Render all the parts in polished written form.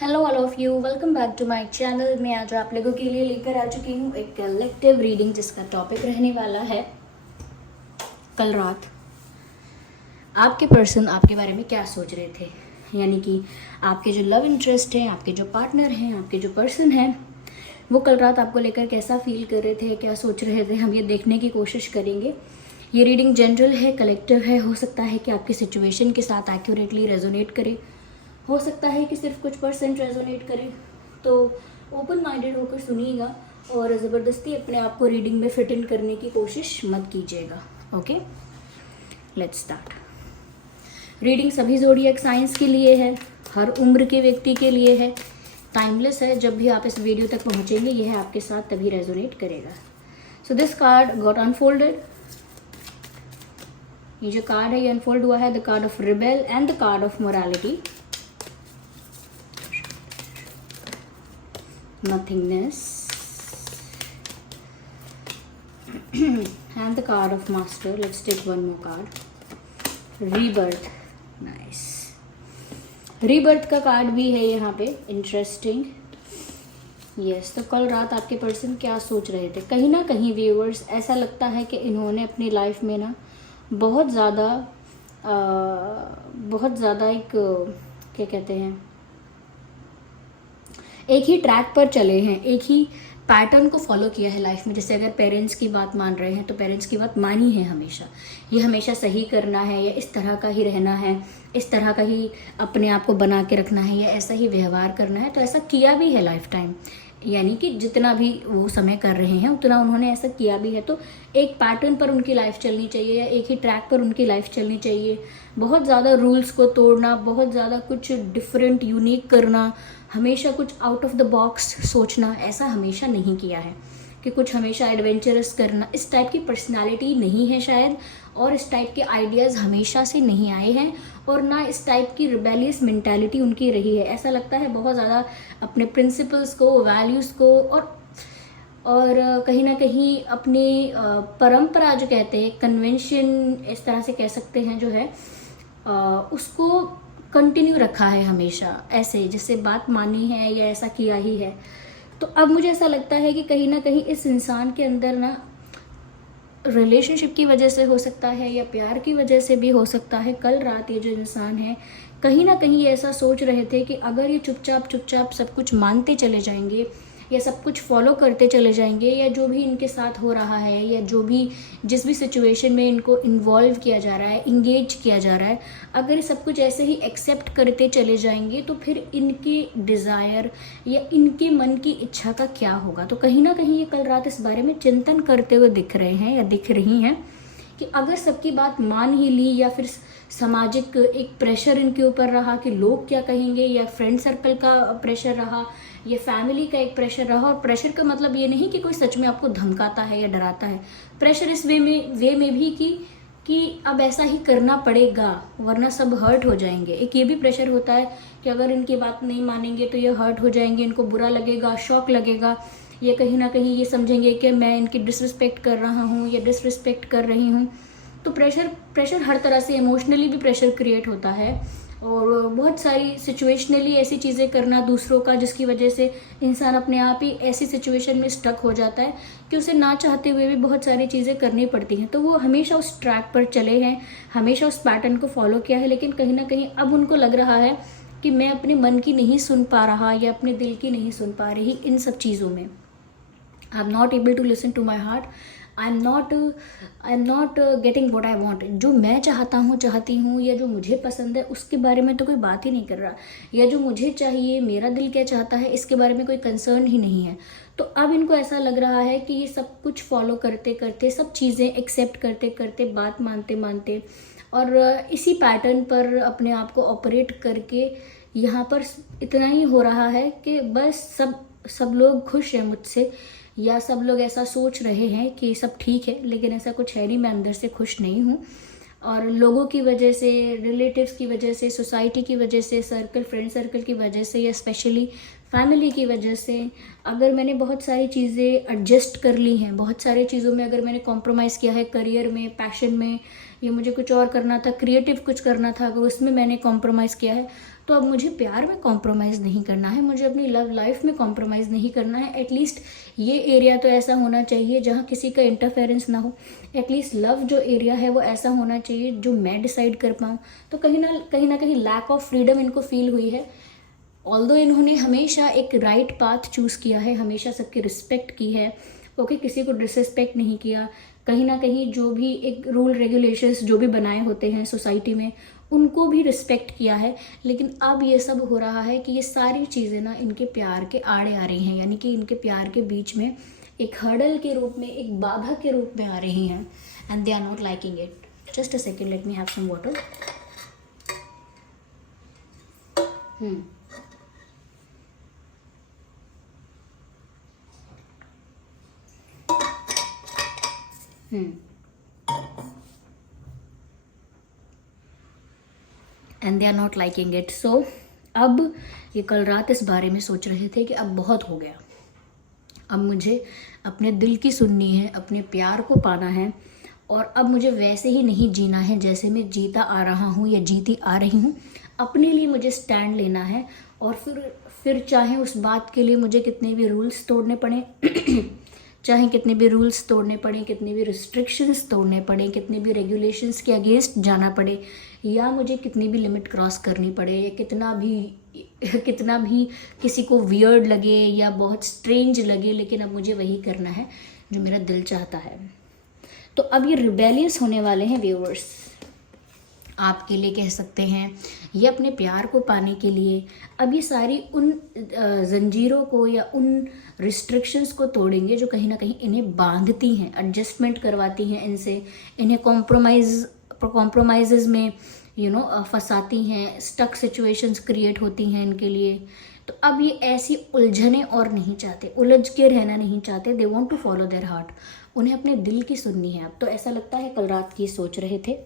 Hello all of you, welcome back to my channel. मैं आज आप लोगों के लिए लेकर आ चुकी हूँ एक कलेक्टिव रीडिंग जिसका टॉपिक रहने वाला है कल रात आपके पर्सन आपके बारे में क्या सोच रहे थे। यानी कि आपके जो लव इंटरेस्ट हैं, आपके जो पार्टनर हैं, आपके जो पर्सन हैं, वो कल रात आपको लेकर कैसा फील कर रहे थे, क्या सोच रहे थे, हम ये देखने की कोशिश करेंगे। ये रीडिंग जनरल है, कलेक्टिव है। हो सकता है कि आपकी सिचुएशन के साथ एक्यूरेटली रेजोनेट करे, हो सकता है कि सिर्फ कुछ परसेंट रेजोनेट करे। तो ओपन माइंडेड होकर सुनिएगा और ज़बरदस्ती अपने आप को रीडिंग में फिट इन करने की कोशिश मत कीजिएगा। Okay, let's start. रीडिंग सभी ज़ोडिएक साइंस के लिए है, हर उम्र के व्यक्ति के लिए है, टाइमलेस है। जब भी आप इस वीडियो तक पहुंचेंगे यह आपके साथ तभी रेजोनेट करेगा। So this card got unfolded. ये जो कार्ड है ये अनफोल्ड हुआ है, the card of rebel and the card of morality, nothingness and the card of master. Let's take one more card, rebirth. Nice, rebirth का card भी है यहाँ पे, इंटरेस्टिंग। यस, तो कल रात आपके पर्सन क्या सोच रहे थे। कहीं ना कहीं व्यूअर्स ऐसा लगता है कि इन्होंने अपनी लाइफ में ना बहुत ज़्यादा एक क्या कहते हैं, एक ही ट्रैक पर चले हैं, एक ही पैटर्न को फॉलो किया है लाइफ में। जैसे अगर पेरेंट्स की बात मान रहे हैं तो पेरेंट्स की बात मानी है हमेशा, ये हमेशा सही करना है, या इस तरह का ही रहना है, इस तरह का ही अपने आप को बना के रखना है, या ऐसा ही व्यवहार करना है। तो ऐसा किया भी है लाइफ टाइम, यानी कि जितना भी वो समय कर रहे हैं उतना उन्होंने ऐसा किया भी है। तो एक पैटर्न पर उनकी लाइफ चलनी चाहिए, या एक ही ट्रैक पर उनकी लाइफ चलनी चाहिए। बहुत ज़्यादा रूल्स को तोड़ना, बहुत ज़्यादा कुछ डिफरेंट यूनिक करना, हमेशा कुछ आउट ऑफ द बॉक्स सोचना, ऐसा हमेशा नहीं किया है कि कुछ हमेशा एडवेंचरस करना। इस टाइप की पर्सनालिटी नहीं है शायद, और इस टाइप के आइडियाज़ हमेशा से नहीं आए हैं, और ना इस टाइप की रिबेलियस मेंटालिटी उनकी रही है। ऐसा लगता है बहुत ज़्यादा अपने प्रिंसिपल्स को, वैल्यूज़ को और कहीं ना कहीं अपनी परंपरा जो कहते हैं, कन्वेंशन इस तरह से कह सकते हैं, जो है उसको कंटिन्यू रखा है हमेशा, ऐसे जैसे बात मानी है या ऐसा किया ही है। तो अब मुझे ऐसा लगता है कि कहीं ना कहीं इस इंसान के अंदर ना रिलेशनशिप की वजह से हो सकता है, या प्यार की वजह से भी हो सकता है, कल रात ये जो इंसान है कहीं ना कहीं ऐसा सोच रहे थे कि अगर ये चुपचाप सब कुछ मानते चले जाएंगे, या सब कुछ फॉलो करते चले जाएंगे, या जो भी इनके साथ हो रहा है, या जो भी जिस भी सिचुएशन में इनको इन्वॉल्व किया जा रहा है, इंगेज किया जा रहा है, अगर ये सब कुछ ऐसे ही एक्सेप्ट करते चले जाएंगे तो फिर इनकी डिज़ायर या इनके मन की इच्छा का क्या होगा। तो कहीं ना कहीं ये कल रात इस बारे में चिंतन करते हुए दिख रहे हैं या दिख रही हैं कि अगर सबकी बात मान ही ली, या फिर सामाजिक एक प्रेशर इनके ऊपर रहा कि लोग क्या कहेंगे, या फ्रेंड सर्कल का प्रेशर रहा, या फैमिली का एक प्रेशर रहा। और प्रेशर का मतलब ये नहीं कि कोई सच में आपको धमकाता है या डराता है, प्रेशर इस वे में भी कि अब ऐसा ही करना पड़ेगा वरना सब हर्ट हो जाएंगे। एक ये भी प्रेशर होता है कि अगर इनकी बात नहीं मानेंगे तो ये हर्ट हो जाएंगे, इनको बुरा लगेगा, शॉक लगेगा, ये कहीं ना कहीं ये समझेंगे कि मैं इनकी डिसरिस्पेक्ट कर रहा हूँ या डिसरिस्पेक्ट कर रही हूँ। तो प्रेशर हर तरह से, इमोशनली भी प्रेशर क्रिएट होता है, और बहुत सारी सिचुएशनली ऐसी चीज़ें करना दूसरों का, जिसकी वजह से इंसान अपने आप ही ऐसी सिचुएशन में स्टक हो जाता है कि उसे ना चाहते हुए भी बहुत सारी चीज़ें करनी पड़ती हैं। तो वो हमेशा उस ट्रैक पर चले हैं, हमेशा उस पैटर्न को फॉलो किया है, लेकिन कहीं ना कहीं अब उनको लग रहा है कि मैं अपने मन की नहीं सुन पा रहा, या अपने दिल की नहीं सुन पा रही इन सब चीज़ों में। I am not able to listen to my heart, I am not getting what I want. जो मैं चाहती हूँ, या जो मुझे पसंद है उसके बारे में तो कोई बात ही नहीं कर रहा, या जो मुझे चाहिए, मेरा दिल क्या चाहता है, इसके बारे में कोई कंसर्न ही नहीं है। तो अब इनको ऐसा लग रहा है कि ये सब कुछ फॉलो करते करते, सब चीज़ें एक्सेप्ट करते करते, बात मानते और इसी पैटर्न पर अपने आप को ऑपरेट करके यहाँ पर इतना ही हो रहा है कि बस सब लोग खुश हैं मुझसे, या सब लोग ऐसा सोच रहे हैं कि सब ठीक है, लेकिन ऐसा कुछ है नहीं, मैं अंदर से खुश नहीं हूँ। और लोगों की वजह से, रिलेटिव्स की वजह से, सोसाइटी की वजह से, फ्रेंड सर्कल की वजह से, या स्पेशली फैमिली की वजह से अगर मैंने बहुत सारी चीज़ें एडजस्ट कर ली हैं, बहुत सारी चीज़ों में अगर मैंने कॉम्प्रोमाइज़ किया है, करियर में, पैशन में, या मुझे कुछ और करना था, क्रिएटिव कुछ करना था, अगर उसमें मैंने कॉम्प्रोमाइज़ किया है, तो अब मुझे प्यार में कॉम्प्रोमाइज़ नहीं करना है, मुझे अपनी लव लाइफ में कॉम्प्रोमाइज़ नहीं करना है। एटलीस्ट ये एरिया तो ऐसा होना चाहिए जहाँ किसी का इंटरफेरेंस ना हो। एटलीस्ट लव जो एरिया है वो ऐसा होना चाहिए जो मैं डिसाइड कर पाऊँ। तो कहीं ना कहीं लैक ऑफ फ्रीडम इनको फील हुई है। ऑल्दो इन्होंने हमेशा एक राइट पाथ चूज़ किया है, हमेशा सबकी रिस्पेक्ट की है, ओके, किसी को डिसरिस्पेक्ट नहीं किया। कहीं ना कहीं जो भी एक रूल रेगुलेशंस जो भी बनाए होते हैं सोसाइटी में, उनको भी रिस्पेक्ट किया है। लेकिन अब ये सब हो रहा है कि ये सारी चीज़ें ना इनके प्यार के आड़े आ रही हैं, यानी कि इनके प्यार के बीच में एक हर्डल के रूप में, एक बाधा के रूप में आ रही हैं, and they are not liking it. Just a second, let me have some water. And they are not liking it. So अब ये कल रात इस बारे में सोच रहे थे कि अब बहुत हो गया, अब मुझे अपने दिल की सुननी है, अपने प्यार को पाना है, और अब मुझे वैसे ही नहीं जीना है जैसे मैं जीता आ रहा हूँ या जीती आ रही हूँ। अपने लिए मुझे स्टैंड लेना है, और फिर चाहे उस बात के लिए मुझे कितने भी रूल्स तोड़ने पड़े चाहे कितने भी रूल्स तोड़ने पड़े, कितने भी रिस्ट्रिक्शंस तोड़ने पड़े, कितने भी रेगुलेशंस के अगेंस्ट जाना पड़े, या मुझे कितनी भी लिमिट क्रॉस करनी पड़े, या कितना भी किसी को वियर्ड लगे या बहुत स्ट्रेंज लगे, लेकिन अब मुझे वही करना है जो मेरा दिल चाहता है। तो अब ये रिबेलियस होने वाले हैं व्यूअर्स, आपके लिए कह सकते हैं, ये अपने प्यार को पाने के लिए अब ये सारी उन जंजीरों को या उन रिस्ट्रिक्शंस को तोड़ेंगे जो कहीं ना कहीं इन्हें बांधती हैं, एडजस्टमेंट करवाती हैं इनसे, इन्हें कॉम्प्रोमाइज़ में फंसाती हैं, स्टक सिचुएशंस क्रिएट होती हैं इनके लिए। तो अब ये ऐसी उलझने और नहीं चाहते, उलझ के रहना नहीं चाहते। They want to follow their heart, उन्हें अपने दिल की सुननी है। अब तो ऐसा लगता है कल रात की सोच रहे थे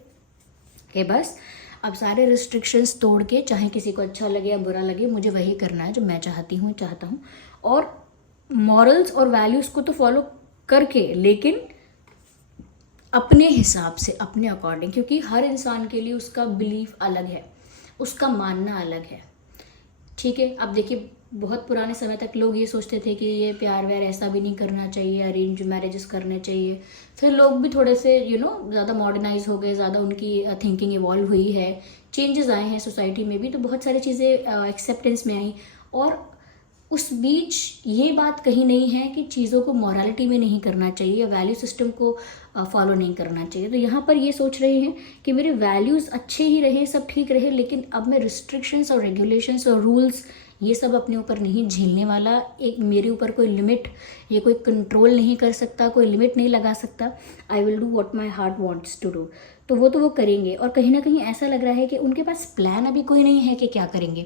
कि बस अब सारे रिस्ट्रिक्शंस तोड़ के, चाहे किसी को अच्छा लगे या बुरा लगे, मुझे वही करना है जो मैं चाहता हूँ, और मॉरल्स और वैल्यूज़ को तो फॉलो करके, लेकिन अपने हिसाब से, अपने अकॉर्डिंग, क्योंकि हर इंसान के लिए उसका बिलीफ अलग है, उसका मानना अलग है। ठीक है, अब देखिए बहुत पुराने समय तक लोग ये सोचते थे कि ये प्यार व्यार ऐसा भी नहीं करना चाहिए, अरेंज मैरिजेस करने चाहिए। फिर लोग भी थोड़े से ज़्यादा मॉडर्नाइज हो गए, ज़्यादा उनकी थिंकिंग इवॉल्व हुई है, चेंजेस आए हैं सोसाइटी में भी, तो बहुत सारी चीज़ें एक्सेप्टेंस में आई। और उस बीच ये बात कहीं नहीं है कि चीज़ों को मॉरलिटी में नहीं करना चाहिए या वैल्यू सिस्टम को फॉलो नहीं करना चाहिए। तो यहाँ पर ये सोच रहे हैं कि मेरे वैल्यूज़ अच्छे ही रहे, सब ठीक रहे, लेकिन अब मैं रिस्ट्रिक्शंस और रेगुलेशंस और रूल्स ये सब अपने ऊपर नहीं झेलने वाला। एक मेरे ऊपर कोई लिमिट, ये कोई कंट्रोल नहीं कर सकता, कोई लिमिट नहीं लगा सकता। I will do what my heart wants to do. तो वो करेंगे, और कहीं ना कहीं ऐसा लग रहा है कि उनके पास प्लान अभी कोई नहीं है कि क्या करेंगे,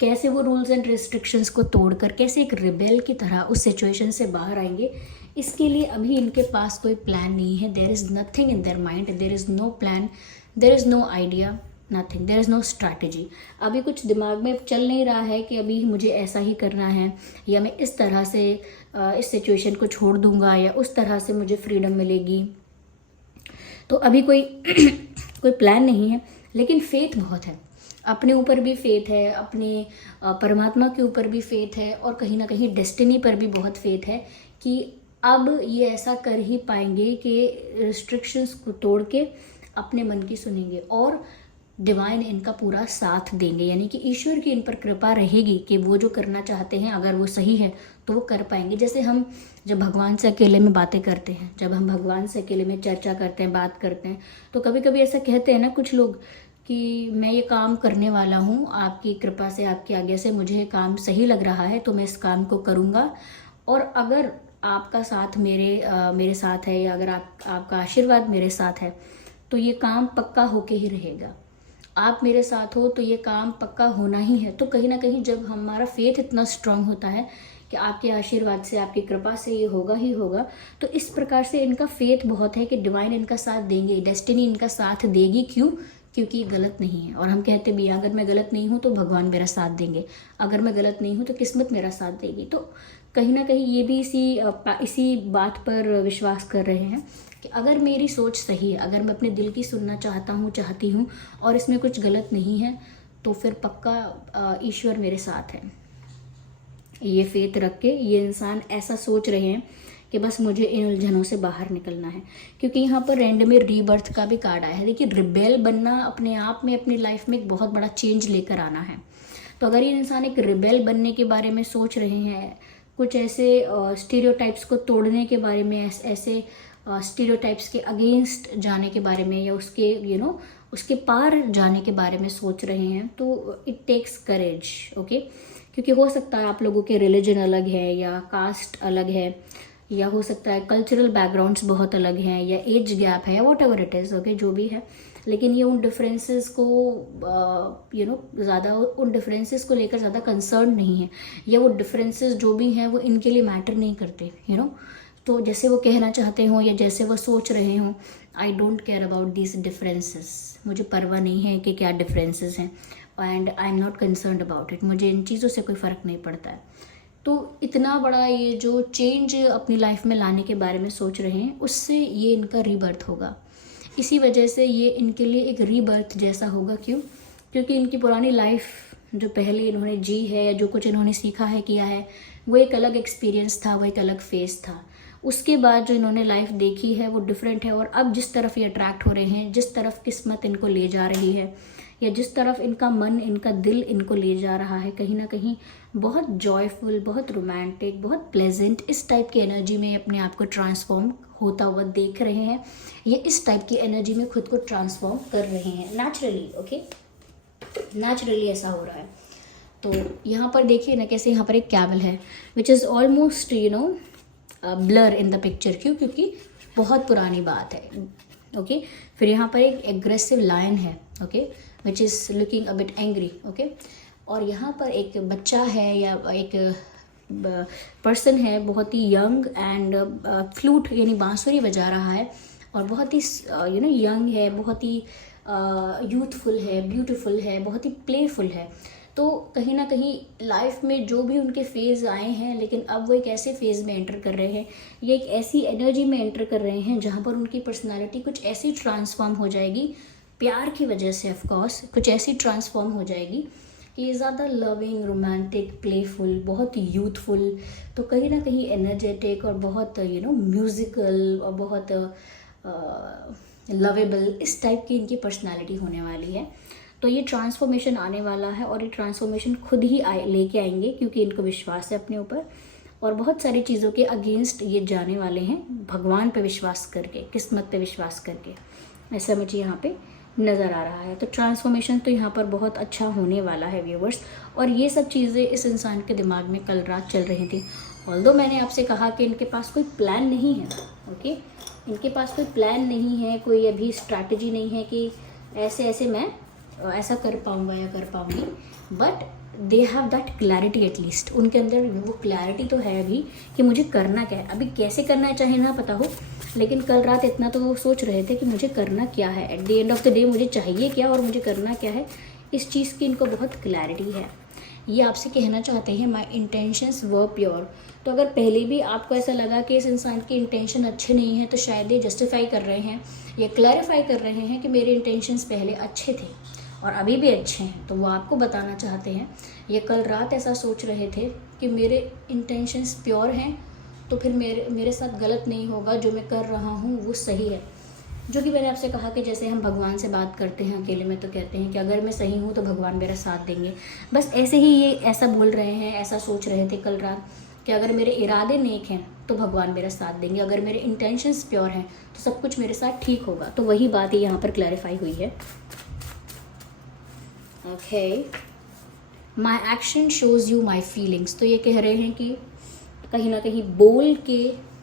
कैसे वो रूल्स एंड रिस्ट्रिक्शंस को तोड़कर कैसे एक रिबेल की तरह उस सिचुएशन से बाहर आएंगे। इसके लिए अभी इनके पास कोई प्लान नहीं है। There is nothing in their mind, there is no plan, there is no idea, nothing, there is no strategy. अभी कुछ दिमाग में चल नहीं रहा है कि अभी मुझे ऐसा ही करना है, या मैं इस तरह से इस सिचुएशन को छोड़ दूंगा, या उस तरह से मुझे फ्रीडम मिलेगी। तो अभी कोई कोई प्लान नहीं है, लेकिन फेथ बहुत है, अपने ऊपर भी फेथ है, अपने परमात्मा के ऊपर भी फेथ है, और कहीं ना कहीं डेस्टिनी पर भी बहुत फेथ है कि अब ये ऐसा कर ही पाएंगे कि रिस्ट्रिक्शंस को तोड़ के अपने मन की सुनेंगे, और डिवाइन इनका पूरा साथ देंगे। यानी कि ईश्वर की इन पर कृपा रहेगी कि वो जो करना चाहते हैं, अगर वो सही है तो वो कर पाएंगे। जैसे हम जब भगवान से अकेले में बातें करते हैं, जब हम भगवान से अकेले में चर्चा करते हैं, बात करते हैं, तो कभी कभी ऐसा कहते हैं ना कुछ लोग कि मैं ये काम करने वाला हूँ, आपकी कृपा से, आपकी आज्ञा से मुझे ये काम सही लग रहा है, तो मैं इस काम को करूँगा, और अगर आपका साथ मेरे साथ है, या अगर आपका आशीर्वाद मेरे साथ है, तो ये काम पक्का होके ही रहेगा। आप मेरे साथ हो तो ये काम पक्का होना ही है। तो कहीं ना कहीं जब हमारा फेथ इतना स्ट्रांग होता है कि आपके आशीर्वाद से, आपकी कृपा से ये होगा ही होगा, तो इस प्रकार से इनका फेथ बहुत है कि डिवाइन इनका साथ देंगे, डेस्टिनी इनका साथ देगी। क्यों? क्योंकि ये गलत नहीं है। और हम कहते भी अगर मैं गलत नहीं हूँ तो भगवान मेरा साथ देंगे, अगर मैं गलत नहीं हूँ तो किस्मत मेरा साथ देगी। तो कहीं ना कहीं ये भी इसी बात पर विश्वास कर रहे हैं कि अगर मेरी सोच सही है, अगर मैं अपने दिल की सुनना चाहती हूँ और इसमें कुछ गलत नहीं है, तो फिर पक्का ईश्वर मेरे साथ है। ये फेथ रख के ये इंसान ऐसा सोच रहे हैं कि बस मुझे इन उलझनों से बाहर निकलना है। क्योंकि यहाँ पर एंड में रीबर्थ का भी कार्ड आया है। देखिए, रिबेल बनना अपने आप में अपनी लाइफ में एक बहुत बड़ा चेंज लेकर आना है। तो अगर ये इंसान एक रिबेल बनने के बारे में सोच रहे हैं, कुछ ऐसे स्टीरियोटाइप्स को तोड़ने के बारे में, ऐसे स्टीरियोटाइप्स के अगेंस्ट जाने के बारे में, या उसके उसके पार जाने के बारे में सोच रहे हैं, तो इट टेक्स करेज। ओके, क्योंकि हो सकता है आप लोगों के रिलीजन अलग है, या कास्ट अलग है, या हो सकता है कल्चरल बैकग्राउंड्स बहुत अलग हैं, या एज गैप है, what ever it is. Okay, जो भी है, लेकिन ये उन डिफरेंसेस को ज़्यादा उन डिफरेंसेस को लेकर ज़्यादा कंसर्न नहीं है, या वो डिफरेंसेस जो भी हैं वो इनके लिए मैटर नहीं करते। तो जैसे वो कहना चाहते हों या जैसे वो सोच रहे हों, I don't care about these differences. मुझे परवाह नहीं है कि क्या डिफरेंसेस हैं, and I am not concerned about it. मुझे इन चीज़ों से कोई फ़र्क नहीं पड़ता है। तो इतना बड़ा ये जो चेंज अपनी लाइफ में लाने के बारे में सोच रहे हैं, उससे ये इनका रीबर्थ होगा। इसी वजह से ये इनके लिए एक रीबर्थ जैसा होगा। क्यों? क्योंकि इनकी पुरानी लाइफ जो पहले इन्होंने जी है, या जो कुछ इन्होंने सीखा है, किया है, वो एक अलग एक्सपीरियंस था, वो एक अलग फेस था। उसके बाद जो इन्होंने लाइफ देखी है वो डिफरेंट है। और अब जिस तरफ ये अट्रैक्ट हो रहे हैं, जिस तरफ किस्मत इनको ले जा रही है, या जिस तरफ इनका मन, इनका दिल इनको ले जा रहा है, कहीं ना कहीं बहुत जॉयफुल, बहुत रोमांटिक, बहुत प्लेजेंट, इस टाइप की एनर्जी में अपने आप को ट्रांसफॉर्म होता हुआ देख रहे हैं। ये इस टाइप की एनर्जी में खुद को ट्रांसफॉर्म कर रहे हैं नेचुरली। ओके, नेचुरली ऐसा हो रहा है। तो यहाँ पर देखिए ना, कैसे यहाँ पर एक कैमल है which is almost blur in the picture. क्यों? क्योंकि बहुत पुरानी बात है। ओके, फिर यहाँ पर एक एग्रेसिव लायन है, okay, which is looking a bit angry. Okay, और यहाँ पर एक बच्चा है, या एक पर्सन है, बहुत ही यंग, एंड फ्लूट यानी बांसुरी बजा रहा है, और बहुत ही यंग है, बहुत ही यूथफुल है, ब्यूटीफुल है, बहुत ही प्लेफुल है। तो कहीं ना कहीं लाइफ में जो भी उनके फेज़ आए हैं, लेकिन अब वो एक ऐसे फेज़ में एंटर कर रहे हैं, ये एक ऐसी एनर्जी में एंटर कर रहे हैं जहाँ पर उनकी पर्सनालिटी कुछ ऐसी ट्रांसफॉर्म हो जाएगी, प्यार की वजह से ऑफ कोर्स, कुछ ऐसी ट्रांसफॉर्म हो जाएगी कि ये ज़्यादा लविंग, रोमांटिक, प्लेफुल, बहुत यूथफुल, तो कहीं ना कहीं एनर्जेटिक, और बहुत म्यूज़िकल, और बहुत लवेबल, इस टाइप की इनकी पर्सनालिटी होने वाली है। तो ये ट्रांसफॉर्मेशन आने वाला है, और ये ट्रांसफॉर्मेशन खुद ही लेके आएंगे, क्योंकि इनको विश्वास है अपने ऊपर, और बहुत सारी चीज़ों के अगेंस्ट ये जाने वाले हैं, भगवान पे विश्वास करके, किस्मत पे विश्वास करके, ऐसा मुझे यहाँ पे नज़र आ रहा है। तो ट्रांसफॉर्मेशन तो यहाँ पर बहुत अच्छा होने वाला है व्यूवर्स। और ये सब चीज़ें इस इंसान के दिमाग में कल रात चल रही थी। ऑल्दो मैंने आपसे कहा कि इनके पास कोई प्लान नहीं है, ओके, इनके पास कोई प्लान नहीं है, कोई अभी स्ट्रैटेजी नहीं है कि ऐसे ऐसे मैं ऐसा कर पाऊँगा या कर पाऊँगी, but they have that clarity at least. उनके अंदर वो क्लैरिटी तो है अभी कि मुझे करना क्या है। अभी कैसे करना है चाहे ना पता हो, लेकिन कल रात इतना तो वो सोच रहे थे कि मुझे करना क्या है, at the end of the day मुझे चाहिए क्या और मुझे करना क्या है, इस चीज़ की इनको बहुत क्लैरिटी है। ये आपसे कहना चाहते हैं माई इंटेंशंस वर प्योर। तो अगर पहले भी आपको ऐसा लगा कि इस इंसान के इंटेंशन अच्छे नहीं हैं, तो शायद ये जस्टिफाई कर रहे हैं या क्लैरिफाई कर रहे हैं कि मेरे इंटेंशंस पहले अच्छे थे और अभी भी अच्छे हैं। तो वो आपको बताना चाहते हैं, ये कल रात ऐसा सोच रहे थे कि मेरे इंटेंशंस प्योर हैं, तो फिर मेरे साथ गलत नहीं होगा, जो मैं कर रहा हूँ वो सही है। जो कि मैंने आपसे कहा कि जैसे हम भगवान से बात करते हैं अकेले में, तो कहते हैं कि अगर मैं सही हूँ तो भगवान मेरा साथ देंगे। बस ऐसे ही ये ऐसा बोल रहे हैं, ऐसा सोच रहे थे कल रात कि अगर मेरे इरादे नेक हैं तो भगवान मेरा साथ देंगे, अगर मेरे इंटेंशंस प्योर हैं तो सब कुछ मेरे साथ ठीक होगा। तो वही बात ही यहाँ पर क्लैरिफाई हुई है। Okay, my action shows you my feelings. तो ये कह रहे हैं कि कहीं ना कहीं बोल के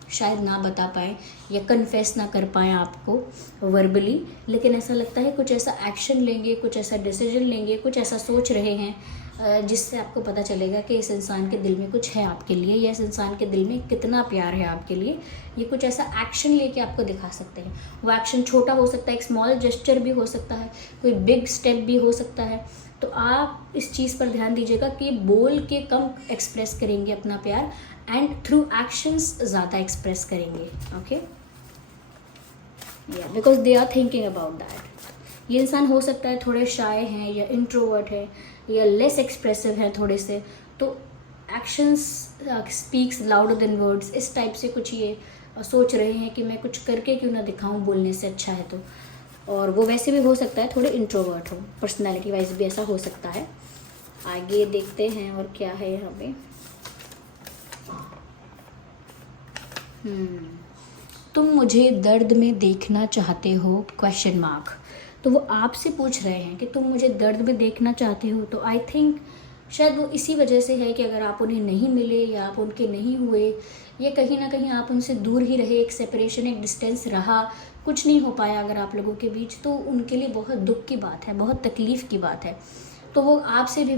शायद ना बता पाएँ या कन्फेस ना कर पाएँ आपको वर्बली, लेकिन ऐसा लगता है कुछ ऐसा एक्शन लेंगे, कुछ ऐसा डिसीजन लेंगे, कुछ ऐसा सोच रहे हैं जिससे आपको पता चलेगा कि इस इंसान के दिल में कुछ है आपके लिए, या इस इंसान के दिल में कितना प्यार है आपके लिए। ये कुछ ऐसा एक्शन लेके आपको दिखा सकते हैं। वो एक्शन छोटा हो सकता है, एक स्मॉल जेस्चर भी हो सकता है, कोई बिग स्टेप भी हो सकता है। तो आप इस चीज़ पर ध्यान दीजिएगा कि बोल के कम एक्सप्रेस करेंगे अपना प्यार, एंड थ्रू एक्शंस ज़्यादा एक्सप्रेस करेंगे। ओके, या because they are thinking about that. ये इंसान हो सकता है थोड़े शाय हैं, या इंट्रोवर्ट है, या लेस एक्सप्रेसिव है थोड़े से, तो actions speaks louder than words, इस टाइप से कुछ ये सोच रहे हैं कि मैं कुछ करके क्यों ना दिखाऊं, बोलने से अच्छा है तो। और वो वैसे भी हो सकता है थोड़े इंट्रोवर्ट हो, पर्सनैलिटी वाइज भी ऐसा हो सकता है। आगे देखते हैं और क्या है यहाँ पे। तुम मुझे दर्द में देखना चाहते हो क्वेश्चन मार्क। तो वो आपसे पूछ रहे हैं कि तुम मुझे दर्द में देखना चाहते हो। तो आई थिंक शायद वो इसी वजह से है कि अगर आप उन्हें नहीं मिले, या आप उनके नहीं हुए, या कहीं ना कहीं आप उनसे दूर ही रहे, एक सेपरेशन, एक डिस्टेंस रहा, कुछ नहीं हो पाया अगर आप लोगों के बीच, तो उनके लिए बहुत दुख की बात है, बहुत तकलीफ़ की बात है। तो वो आपसे भी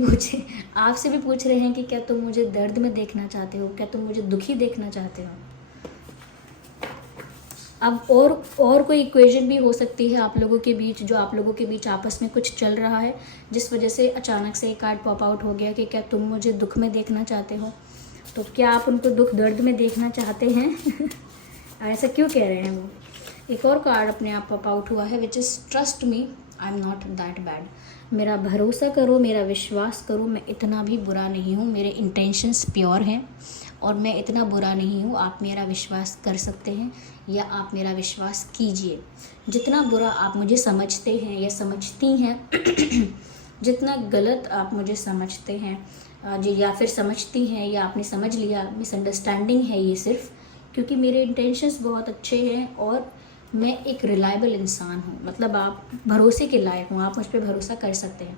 पूछ रहे हैं कि क्या तुम मुझे दर्द में देखना चाहते हो, क्या तुम मुझे दुखी देखना चाहते हो। अब और कोई इक्वेशन भी हो सकती है आप लोगों के बीच, जो आप लोगों के बीच आपस में कुछ चल रहा है, जिस वजह से अचानक से एक कार्ड पॉप आउट हो गया कि क्या तुम मुझे दुख में देखना चाहते हो। तो क्या आप उनको दुख दर्द में देखना चाहते हैं? ऐसा क्यों कह रहे हैं वो। एक और कार्ड अपने आप पॉप आउट हुआ है, which is trust me, I am not that bad. मेरा भरोसा करो, मेरा विश्वास करो, मैं इतना भी बुरा नहीं हूँ, मेरे इंटेंशंस प्योर हैं और मैं इतना बुरा नहीं हूँ। आप मेरा विश्वास कर सकते हैं, या आप मेरा विश्वास कीजिए। जितना बुरा आप मुझे समझते हैं या समझती हैं जितना गलत आप मुझे समझते हैं या फिर समझती हैं, या आपने समझ लिया, मिसअंडरस्टैंडिंग है ये सिर्फ, क्योंकि मेरे इंटेंशंस बहुत अच्छे हैं और मैं एक रिलायबल इंसान हूँ। मतलब आप भरोसे के लायक हूँ, आप मुझ पर भरोसा कर सकते हैं।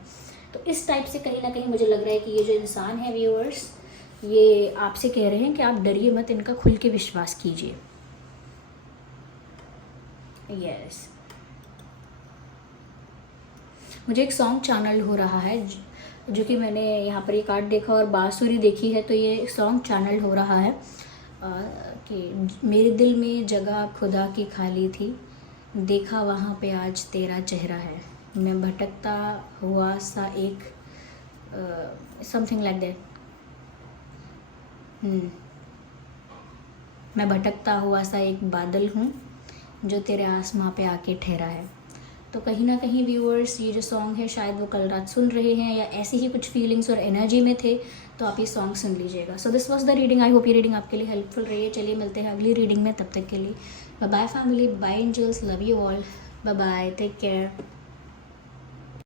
तो इस टाइप से कहीं ना कहीं मुझे लग रहा है कि ये जो इंसान है व्यूअर्स, ये आपसे कह रहे हैं कि आप डरिए मत, इनका खुल के विश्वास कीजिए। यस, मुझे एक सॉन्ग चैनल हो रहा है, जो कि मैंने यहाँ पर ये कार्ड देखा और बांसुरी देखी है, तो ये सॉन्ग चैनल हो रहा है कि मेरे दिल में जगह खुदा की खाली थी, देखा वहाँ पे आज तेरा चेहरा है, मैं भटकता हुआ सा एक समथिंग लाइक दैट। मैं भटकता हुआ सा एक बादल हूँ जो तेरे आसमां पे आके ठहरा है। तो कहीं ना कहीं व्यूअर्स, ये जो सॉन्ग है शायद वो कल रात सुन रहे हैं, या ऐसी ही कुछ फीलिंग्स और एनर्जी में थे, तो आप ये सॉन्ग सुन लीजिएगा। So this was the reading. I hope ये रीडिंग आपके लिए हेल्पफुल रही है। चलिए मिलते हैं अगली रीडिंग में, तब तक के लिए bye bye family, bye angels, love you all, bye bye, take care.